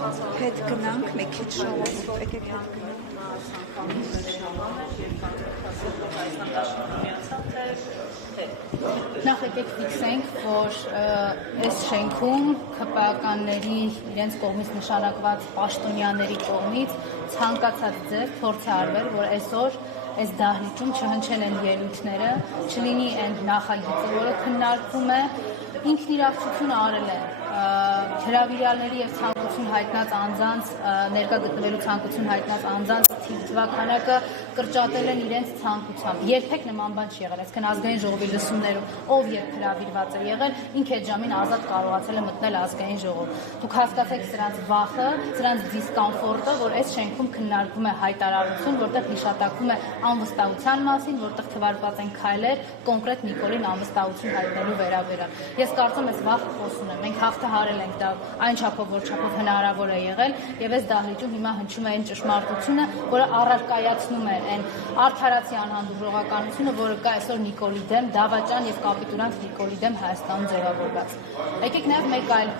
Հետ գնանք, մի քիչ շահով, եկեք հետ Նախ եկեք ֆիքսենք, որ այս շենքում ԿՊԱ-ականների իրենց կողմից նշանակված պաշտոնյաների կողմից ցանկացած ձև փորձ է արվել, որ այսօր այս դահլիճում չհնչեն են ելույթները, չլինի այն նախագիծը, որը քննարկվում է, ինքն իր աղջությունը արել է հրավիրյալների եւ ցանկություն հայտնած անձանց ներկա գտնվելու ցանկություն հայտնած անձանց թվականակը կրճատել են իրենց ցանկությամբ։ Երբեք նման բան չի եղել, այսինքն ազգային ժողովի լսումներում ով երբ հրավիրված է եղել, ինքը այդ ժամին ազատ կարողացել է մտնել ազգային ժողով։ Դուք հասկացեք սրանց վախը, սրանց դիսկոմֆորտը, որ այս շենքում քննարկվում է հայտարարություն, որտեղ հիշատակվում է անվստահության մասին, որտեղ թվարկված են քայլեր կոնկրետ Նիկոլին անվստահություն հայտնելու վերաբերյալ։ Ես կարծում եմ, այս վախը խոսուն է։ Մենք հաղթահարել ենք դա այն չափով, որ չափով հնարավոր է եղել, եւ այս դահլիճում հիմա հնչում է այն ճշմարտությունը, որը առարկայացնում է այն արդարացի անհանդուրժողականությունը, որը կա այսօր Նիկոլի դեմ, դավաճան եւ կապիտուլանտ Նիկոլի դեմ Հայաստանում ձևավորված։ Եկեք նաեւ մեկ այլ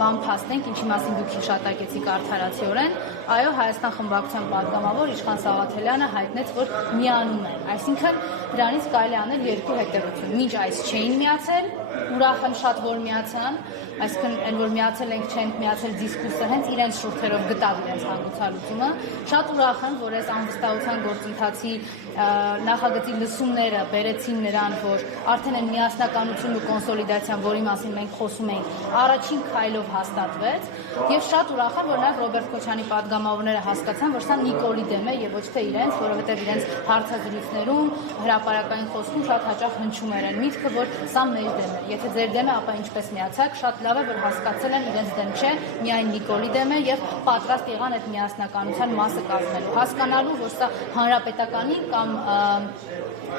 բան փաստենք, ինչի մասին դուք հիշատակեցիք արդարացիորեն, այո, Հայաստան խմբակցության պատգամավոր Իշխան Սաղաթելյանը հայտնեց, որ միանում են, այսինքն դրանից կարելի անել երկու հետևություն։ Մինչ այս չէին միացել, ուրախ եմ շատ, որ միացան, այսինքն այն որ միացել ենք, չենք միացել դիսկուրսը հենց իրենց շուրթերով գտավ իրենց հանգուցալուծումը, շատ ուրախ եմ, որ այս անվստահության գործընթացի նախագծի լսումները բերեցին նրան, որ արդեն այն միասնականությունն ու կոնսոլիդացիան, որի մասին մենք խոսում էինք, առաջին քայլով հաստատվեց, եւ շատ ուրախ եմ, որ նաեւ Ռոբերտ Քոչյանի պատգամավորները հասկացան, որ սա Նիկոլի դեմ է եւ ոչ թե իրենց, որովհետեւ իրենց հարցազրույցներում, հրապարակային խոսքում շատ հաճախ հնչում էր այն միտքը, որ սա մեր դեմ է։ Եթե ձեր դեմ է, ապա ինչպես միացաք, շատ լավ է, որ հասկացել են իրենց դեմ չէ, միայն Նիկոլի դեմ է եւ պատրաստ եղան այդ միասնականության մասը կազմելու։ Հասկանալու, որ սա հանրապետականի կամ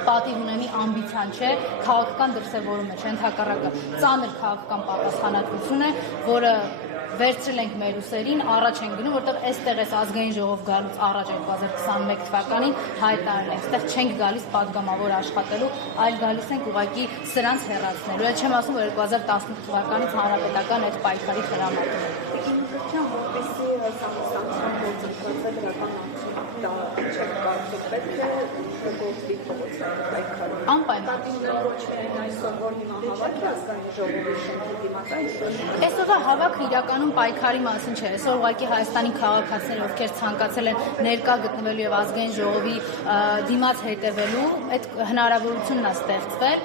պատիվ ունենի ամբիցիան չէ, քաղաքական դրսևորում է, չէ, ընդհակառակը ծանր քաղաքական պատասխանատվություն է, որը վերցրել ենք մեր ուսերին, առաջ ենք գնում, որտեղ այստեղ էս ազգային ժողով գալուց առաջ 2021 թվականին հայտարարել ենք, այստեղ չենք գալիս պատգամավոր աշխատելու, այլ գալիս ենք ուղղակի սրանց հեռացնելու։ Այդ չեմ ասում, որ 2018 թվականից հանրապետական այդ պայքարի խրամատում է։ Որպեսզի սանքցիոն գործընթացը դրական չեք կարծում, պետք է գործի փոխանցել պայքարը։ Անպայման։ Ոչ միայն այսօր, որ հիմա հավաքի ազգային ժողովի շենքի դիմաց այսօր։ Այսօրվա հավաքը իրականում պայքարի մասին չէ։ Այսօր ուղղակի Հայաստանի քաղաքացիները, ովքեր ցանկացել են ներկա գտնվելու եւ ազգային ժողովի դիմաց հետևելու, այդ հնարավորությունն է ստեղծվել։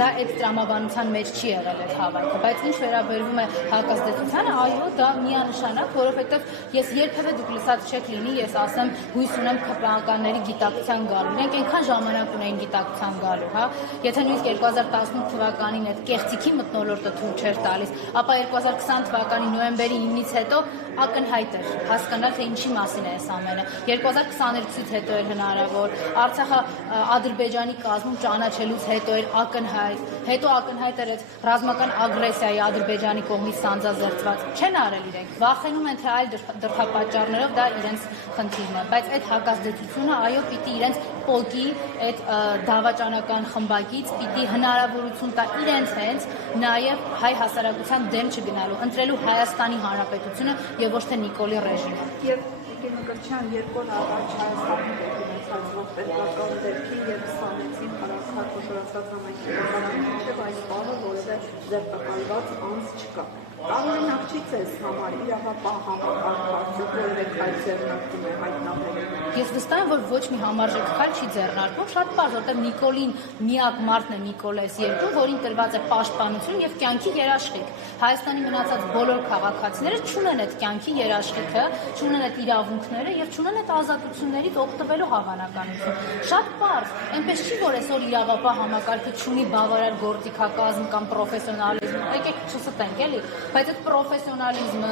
Դա այդ տրամաբանության մեջ չի եղել այդ հավաքը, բայց ինչ վերաբերվում է հակազդեցությանը, այո, դա միանշանակ, որովհետեւ ես երբևէ դուք լսած չեք լինի, ես ասեմ, հույս ունեմ ԿՊԱ-ականների գիտակցության գալու։ Իրենք այնքան ժամանակ ունեն գիտակցության գալու, հա։ Եթե նույնիսկ 2018 թվականին այդ կեղծիքի մթնոլորտը թույլ չէր տալիս, ապա 2020 թվականի նոյեմբերի 9-ից հետո ակնհայտ էր հասկանալ, թե ինչի մասին է այս ամենը։ 2022-ից հետո էր հնարավոր, Արցախը Ադրբեջանի կազմում ճանաչելուց հետո էր ակնհայտ, հետո ակնհայտ էր այդ ռազմական ագրեսիայի Ադրբեջանի կողմից սանձազերծված։ Չեն արել իրենք, վախենում են, թե այլ դրդապատճառներով դա իրենց խնդիրն է, բայց այդ հակազդեցությունը, այո, պիտի իրենց պոկի այդ դավաճանական խմբակից, պիտի հնարավորություն տա իրենց հենց նաև հայ հասարակության դեմ չգնալու, ընտրելու Հայաստանի Հանրապետությունը եւ ոչ թե Նիկոլի ռեժիմը։ Եվ Մկրտչյան երկու օր առաջ Հայաստանում ունեցած ողբերգական դեպքի եւ սանեցին հարավհատ խոշորացած համայնքի մշտական այս բանը որևէ ձերբակալված անձ չկա։ Տարօրինակ չի ձեզ համար իրավապահ համակարգ որևէ քայլ ձեռնարկում է հայտնաբերել։ Ես վստահ եմ, որ ոչ մի համարժեք քայլ չի ձեռնարկվում, շատ պարզ, որտեղ Նիկոլին միակ մարդն է Նիկոլես երկու, որին տրված է պաշտպանություն եւ կյանքի երաշխիք։ Հայաստանի մնացած բոլոր քաղաքացիները չունեն այդ կյանքի երաշխիքը, չունեն այդ իրավունքները եւ չունեն այդ ազատություններից օգտվելու հավանականություն։ Շատ պարզ, այնպես չի, որ այսօր իրավապահ համակարգը չունի բավարար գործիքակազմ կամ պրոֆեսիոնալիզմ։ Եկեք չստենք էլի, բայց այդ պրոֆեսիոնալիզմը,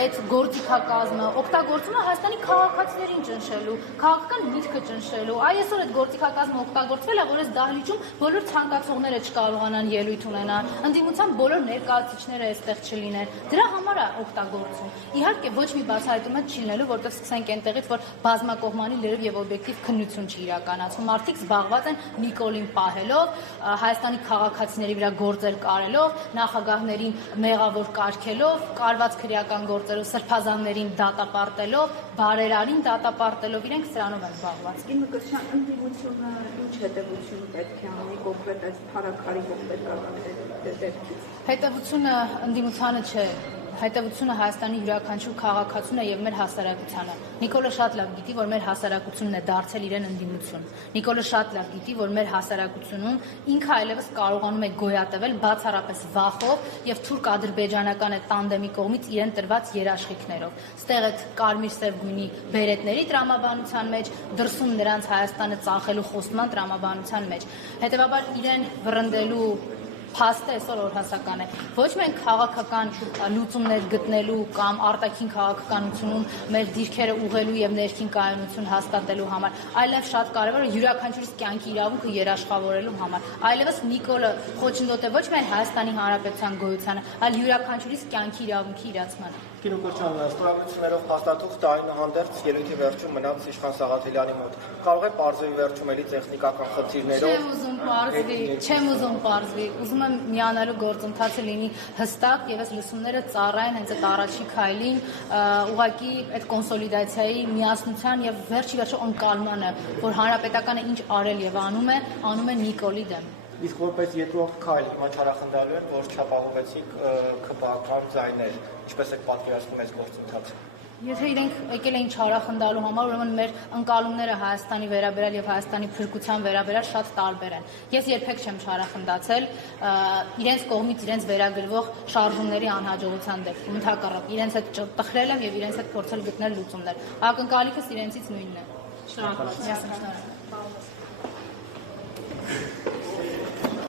այդ գործիքակազմը օգտագործվում է Հայաստանի քաղաքացիներին ճնշելու, քաղաքական միտքը ճնշելու։ Այսօր այդ գործիքակազմը օգտագործվել է, որ այս դահլիճում բոլոր ցանկացողները չկարողանան ելույթ ունենալ, ընդդիմության բոլոր ներկայացուցիչները այստեղ չլինեն։ Դրա համար է օգտագործում։ Իհարկե ոչ մի բացահայտում չի լինելու, որտեղ սկսենք այնտեղից, որ բազմակողմանի լրիվ եւ օբյեկտիվ քննություն չի իրականացվում։ Մարդիկ զբաղված են Նիկոլին պահելով, Հայաստանի քաղաքացիների վրա գործեր կարելով, նախագահներին մեղավոր կարգելով, կարված քրեական գործերով, սրբազաններին դատապարտելով, բարերարին դատապարտելով, իրենք սրանով են զբաղված։ Իմ Մկրտչյան, ընդդիմությունը ինչ հետևություն պետք է անի կոնկրետ այս փառաքարի ողբերգական դեպքից։ Հետևությունը ընդդիմությանը չէ, հետևությունը Հայաստանի յուրաքանչյուր քաղաքացուն է եւ մեր հասարակությանը։ Նիկոլը շատ լավ գիտի, որ մեր հասարակությունն է դարձել իրեն ընդդիմություն։ Նիկոլը շատ լավ գիտի, որ մեր հասարակությունում ինքը այլևս կարողանում է գոյատևել բացառապես վախով եւ թուրք-ադրբեջանական այդ տանդեմի կողմից իրեն տրված երաշխիքներով։ Ստեղ այդ կարմիր-սև գույնի բերետների տրամաբանության մեջ, դրսում նրանց Հայաստանը ծախելու խոստման տրամաբանության մեջ։ Հետևաբար իրեն վռնդելու փաստը այսօր օրհասական է։ Ոչ միայն քաղաքական լուծումներ գտնելու կամ արտաքին քաղաքականությունում մեր դիրքերը ուղղելու եւ ներքին կայունություն հաստատելու համար, այլև շատ կարեւոր է յուրաքանչյուրիս կյանքի իրավունքը երաշխավորելու համար։ Այլևս Նիկոլը խոչընդոտ է ոչ միայն Հայաստանի Հանրապետության գոյությանը, այլ յուրաքանչյուրիս կյանքի իրավունքի իրացմանը։ Կինոկրթության ստորագրություններով հաստատող այնուհանդերձ ելույթի վերջում մնաց Իշխան Սաղաթելյանի մոտ։ Կարող է պարզվի վերջում էլի տեխնիկական խնդիրներով։ Չեմ ուզում պարզվի, ուզում եմ միանալու գործընթացը լինի հստակ եւ այս լսումները ծառայեն հենց այդ առաջի քայլին, ուղղակի այդ կոնսոլիդացիայի միասնության եւ վերջի ընկալմանը, որ հանրապետականը ինչ արել եւ անում է Նիկոլի դեմ։ Իսկ որպես երկրորդ քայլ հիմա չարախնդալու են, որ չապահովեցիք ԿՊԱ-կան ձայներ, ինչպես եք պատկերացնում այս գործընթացը։ Եթե իրենք եկել էին չարախնդալու համար, ուրեմն մեր ընկալումները Հայաստանի վերաբերյալ եւ Հայաստանի փրկության վերաբերյալ շատ տարբեր են։ Ես երբեք չեմ չարախնդացել իրենց կողմից իրենց վերագրվող շարժումների անհաջողության դեպքում, ընդհակառակ իրենց հետ տխրել եմ եւ իրենց հետ փորձել գտնել լուծումներ։ Ակնկալիքս իրենցից նույնն է։ Շնորհակալ եմ։